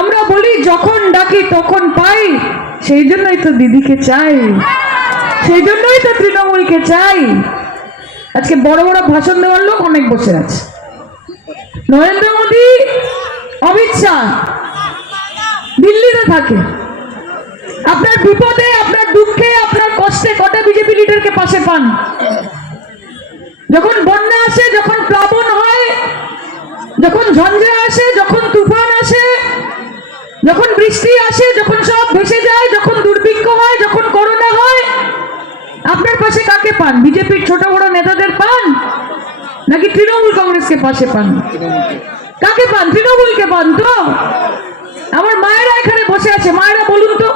আমরা বলি যখন ডাকি তখন পাই, সেই জন্যই তো দিদিকে চাই, সেই জন্যই তো তৃণমূলকে চাই। আজকে বড় বড় ভাষণ দেওয়ার লোক অনেক বসে আছে, নরেন্দ্র মোদী, অমিত শাহ দিল্লিতে থাকে। আপনার বিপদে, আপনার দুঃখে, আপনার কষ্টে কটা বিজেপি লিডারকে পাশে পান? যখন বন্যা আসে, যখন প্লাবন হয়, যখন ঝঞ্ঝা আসে, যখন তুফান আসে, যখন বৃষ্টি আসে, যখন সব ভেসে যায়, যখন দুর্ভিক্ষ হয়, যখন করোনা হয়, আপনার পাশে কাকে পান? বিজেপির ছোট বড় নেতাদের পান নাকি তৃণমূল কংগ্রেসকে পাশে পান? কাকে পান? তৃণমূলকে পান তো। আমার মায়েরা এখানে বসে আছে, মায়েরা বলুন তো,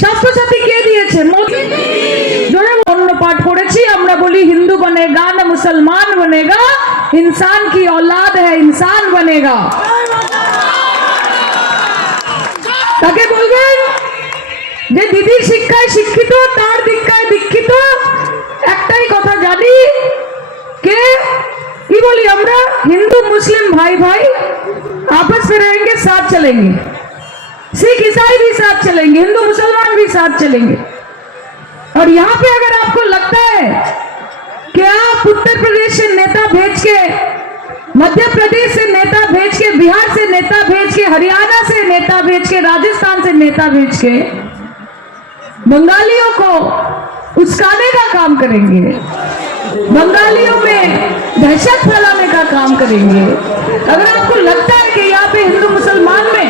স্বাস্থ্যসাথী কে দিয়েছে? মোদী। জোরে অন্য পাঠ পড়েছি আমরা, বলি হিন্দু বনেগা না মুসলমান বনেগা, इंसान की औलाद है इंसान बनेगा। তাকে বলবেন যে দিদির শিক্ষায় শিক্ষিত, তার দীক্ষায় দীক্ষিত, একটাই কথা জানি, কে কি বলি আমরা, हिंदू मुस्लिम भाई भाई आपस में रहेंगे, साथ चलेंगे, सिख ईसाई भी साथ चलेंगे, हिंदू मुसलमान भी साथ चलेंगे। और यहाँ पे अगर आपको लगता है कि आप उत्तर प्रदेश से नेता भेज के, मध्य प्रदेश से नेता भेज के, बिहार से नेता भेज के, हरियाणा से नेता भेज के, राजस्थान से नेता भेज के बंगालियों को उस्काने का काम करेंगे, बंगालियों में दहशत फैलाने का काम करेंगे, अगर आपको लगता है कि यहाँ पे हिंदू मुसलमान में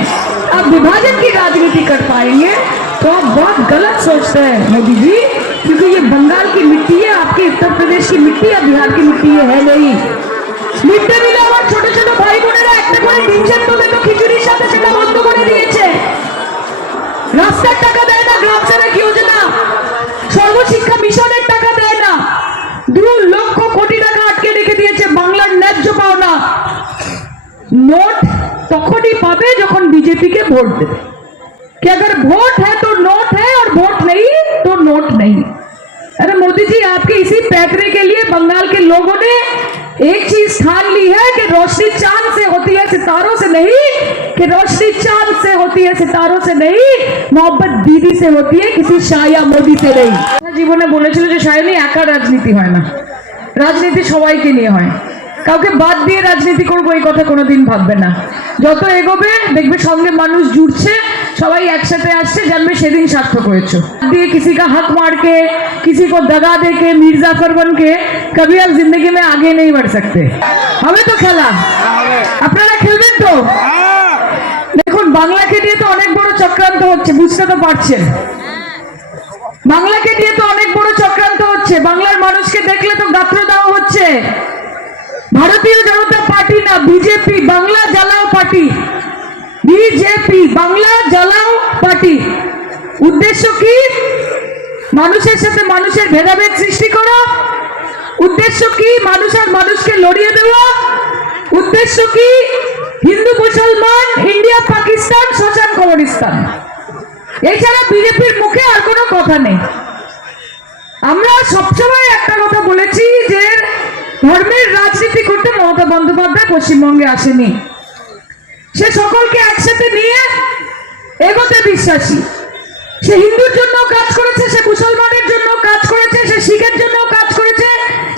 आप विभाजन की राजनीति कर पाएंगे, तो आप बहुत गलत सोचते हैं मोदी जी, क्योंकि ये बंगाल की मिट्टी है, आपके उत्तर प्रदेश की मिट्टी है, बिहार की मिट्टी है नहीं। মিড ডে মিলে আমার ছোট ছোট ভাই বোনেরা একটা করে ডিম সেদ্ধ দিত খিচুড়ির সাথে, সেটা বন্ধ করে দিয়েছে। রাস্তার টাকা দেয় না, গ্রাম সেবক যোজনা, সর্বশিক্ষা মিশনের টাকা দেয় না, 2 লক্ষ কোটি টাকা আটকে রেখে দিয়েছে বাংলার ন্যায্য পাওনা। নোট তখনই পাবে যখন बीजेपी के वोट देবে, कि अगर वोट है तो नोट है और वोट नहीं तो नोट नहीं। अरे मोदी जी, आपके इसी पैतरे के लिए बंगाल के लोगों ने एक चीज ठान ली है कि रोशनी चांद से होती है सितारों से नहीं, कि रोशनी चांद से होती है सितारों से नहीं, मोहब्बत दीदी से होती है, किसी शाह या मोदी से नहीं। জীবনে বলেছিল যে সায়নী, একা রাজনীতি হয় না, রাজনীতি সবাইকে নিয়ে হয়, কাউকে বাদ দিয়ে রাজনীতি করবো এই কথা কোনোদিন ভাববে না। যত এগোবে দেখবে সঙ্গে মানুষ জুড়ছে, সবাই একসাথে আসছে, জানবে সেদিন সার্থক হয়েছে। দিয়ে किसी का हक मार के, किसी को दगा दे के, मीर जाफर बन के कभी आप जिंदगी में आगे नहीं बढ़ सकते। हमें तो খেলা, আপনারা খেলবেন তো? দেখুন, বাংলাকে নিয়ে তো অনেক বড় চক্রান্ত হচ্ছে, বুঝতে তো পারছেন। বাংলাকে নিয়ে তো অনেক বড় চক্রান্ত হচ্ছে, বাংলার মানুষকে দেখলে তো গাত্র দেওয়া হচ্ছে। ভারতীয় জনতা পার্টি না, বিজেপি, বাংলা জ্বালাও পার্টি, বিজেপি বাংলা জ্বালাও পার্টি। উদ্দেশ্য কি? মানুষের সাথে মানুষের ভেদাভেদ সৃষ্টি করা। উদ্দেশ্য কি? মানুষ আর মানুষকে লড়িয়ে দেওয়া। উদ্দেশ্য কি? হিন্দু মুসলমান, ইন্ডিয়া পাকিস্তান, শ্মশান কবরস্থান। এছাড়া বিজেপির মুখে আর কোনো কথা নেই। আমরা সবসময় একটা কথা বলেছি যে ধর্মের রাজনীতি করতে মমতা বন্দ্যোপাধ্যায় পশ্চিমবঙ্গে আসেনি, সে সকলকে একসাথে নিয়ে এগোতে বিশ্বাসী। সে হিন্দুর জন্য কাজ করেছে, সে মুসলমানের জন্য কাজ করেছে, সে শিখের জন্য কাজ করেছে,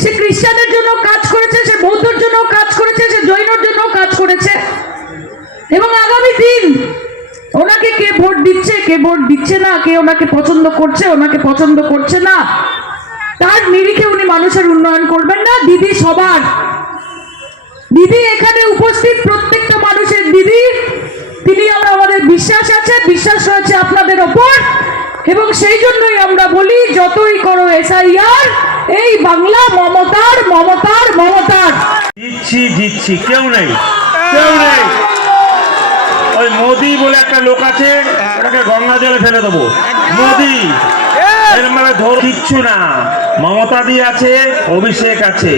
সে খ্রিস্টানের জন্য কাজ করেছে, সে বৌদ্ধর জন্য কাজ করেছে, সে জৈনর জন্য কাজ করেছে। এবং আগামী দিন ওনাকে কে ভোট দিচ্ছে, কে ভোট দিচ্ছে না, কে ওনাকে পছন্দ করছে, ওনাকে পছন্দ করছে না, তার নিরিখে উনি মানুষের উন্নয়ন করবেন না। দিদি সবার দিদি, এখানে উপস্থিত প্রত্যেকটা মানুষের দিদি, তিনি আমাদের বিশ্বাস আছে, বিশ্বাস রয়েছে আপনাদের ওপর, এবং সেই জন্যই আমরা বলি যতই করো এসআইআর, এই বাংলা মমতার মমতার মমতার। জিতছি জিতছি, কেউ নেই, কেউ নেই। ওই মোদি বলে একটা লোক আছে, ওটাকে গঙ্গা জলে ফেলে দেবো। মোদি এর মানে ধর কিচ্ছু না। মমতা দি আছে, অভিষেক আছে,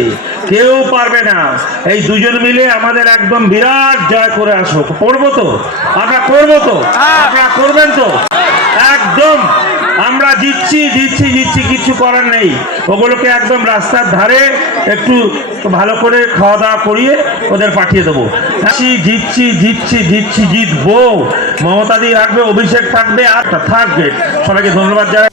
কেউ পারবে না। এই দুজন মিলে আমাদের একদম বিরাট জয় করে আসো। করবো তো? আপনারা করবো তো? আপনারা করবেন তো? একদম আমরা জিতছি জিতছি জিতছি, কিছু করার নেই। ওগুলোকে একদম রাস্তার ধারে একটু ভালো করে খাওয়া দাওয়া করিয়ে ওদের পাঠিয়ে দেবো। জিতছি জিতছি জিতছি জিতবো। মমতাদি থাকবে, অভিষেক থাকবে, আর থাকবে। সবাইকে ধন্যবাদ জানাই।